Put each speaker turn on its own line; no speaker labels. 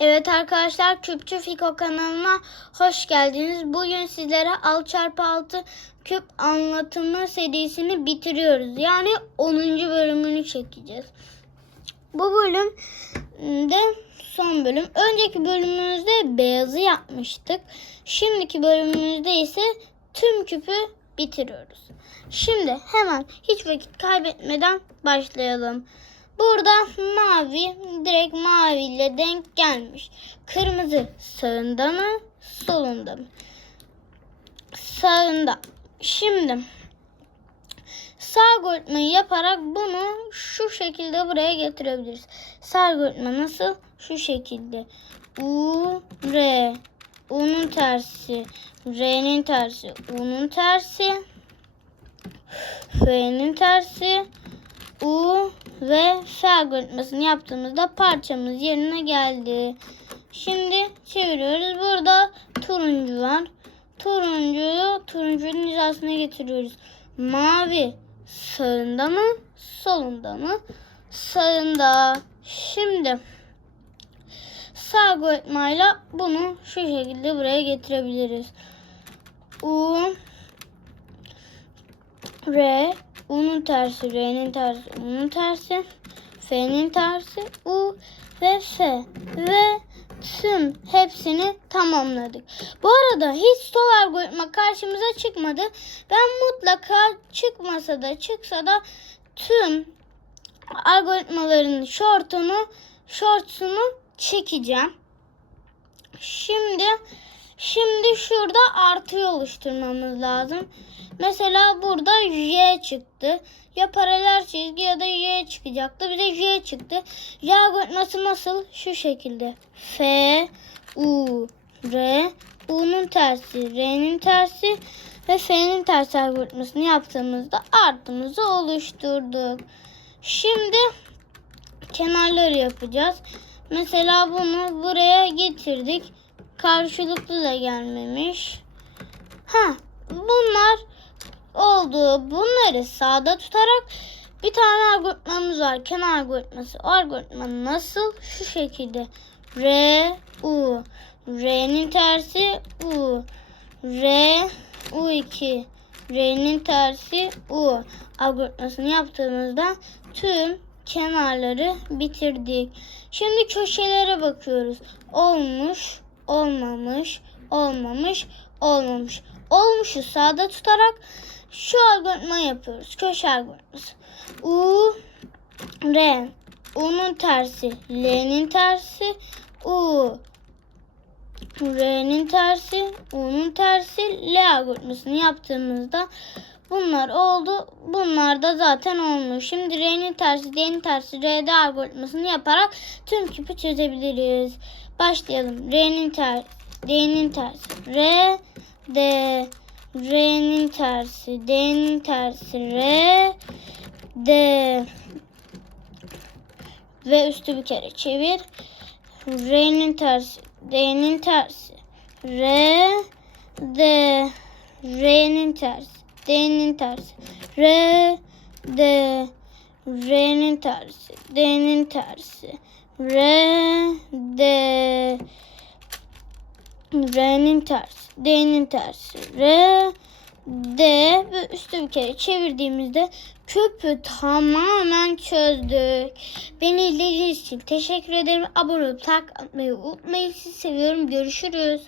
Evet arkadaşlar Küpçü Fiko kanalına hoş geldiniz. Bugün sizlere 6x6 küp anlatımı serisini bitiriyoruz. Yani 10. bölümünü çekeceğiz. Bu bölüm de son bölüm. Önceki bölümümüzde beyazı yapmıştık. Şimdiki bölümümüzde ise tüm küpü bitiriyoruz. Şimdi hemen hiç vakit kaybetmeden başlayalım. Burada mavi direkt maviyle denk gelmiş. Kırmızı sağında mı solunda mı? Sağında. Şimdi sağ algoritmayı yaparak bunu şu şekilde buraya getirebiliriz. Sağ algoritma nasıl? Şu şekilde. U, R. U'nun tersi. R'nin tersi. U'nun tersi. F'nin tersi. U ve F algoritmasını yaptığımızda parçamız yerine geldi. Şimdi çeviriyoruz. Burada turuncu var. Turuncuyu turuncunun hizasına getiriyoruz. Mavi sağında mı solunda mı? Sağında. Şimdi sağ algoritmayla bunu şu şekilde buraya getirebiliriz. U R U'nun tersi, R'nin tersi, U'nun tersi, F'nin tersi, U ve F. Ve tüm hepsini tamamladık. Bu arada hiç sol algoritma karşımıza çıkmadı. Ben mutlaka çıkmasa da çıksa da tüm algoritmaların shortunu, shortsunu çekeceğim. Şimdi Şimdi şurada artı oluşturmamız lazım. Mesela burada J çıktı. Ya paralel çizgi ya da Y çıkacaktı. Bize J çıktı. J algoritması nasıl? Şu şekilde. F, U, R, U'nun tersi, R'nin tersi ve F'nin tersi algoritmasını yaptığımızda artımızı oluşturduk. Şimdi kenarları yapacağız. Mesela bunu buraya getirdik karşılıklı da gelmemiş. Ha, bunlar oldu. Bunları sağda tutarak bir tane algoritmamız var. Kenar algoritması. O algoritma nasıl? Şu şekilde. R, U. R'nin tersi U. R, U2. R'nin tersi U. Algoritmasını yaptığımızda tüm kenarları bitirdik. Şimdi köşelere bakıyoruz. Olmuş, olmamış, olmamış, olmamış. Olmuşu sağda tutarak şu algoritma yapıyoruz. Köşe algoritması. U, R. U'nun tersi, L'nin tersi, U. R'nin tersi, U'nun tersi, L algoritmasını yaptığımızda bunlar oldu. Bunlar da zaten olmuş. Şimdi R'nin tersi, D'nin tersi, R'de algoritmasını yaparak tüm küpü çözebiliriz. Başlayalım. R'nin tersi, D'nin tersi, R, D, R'nin tersi, D'nin tersi, R, D. Ve üstü bir kere çevir. R'nin tersi, D'nin tersi, R, D, R'nin tersi, D'nin tersi, R, D, R'nin tersi, D'nin tersi, R, D, R'nin tersi, D'nin tersi, R, D ve üstü bir kere çevirdiğimizde küpü tamamen çözdük. Beni izlediğiniz için teşekkür ederim. Abone olup tak atmayı unutmayın. Sizi seviyorum. Görüşürüz.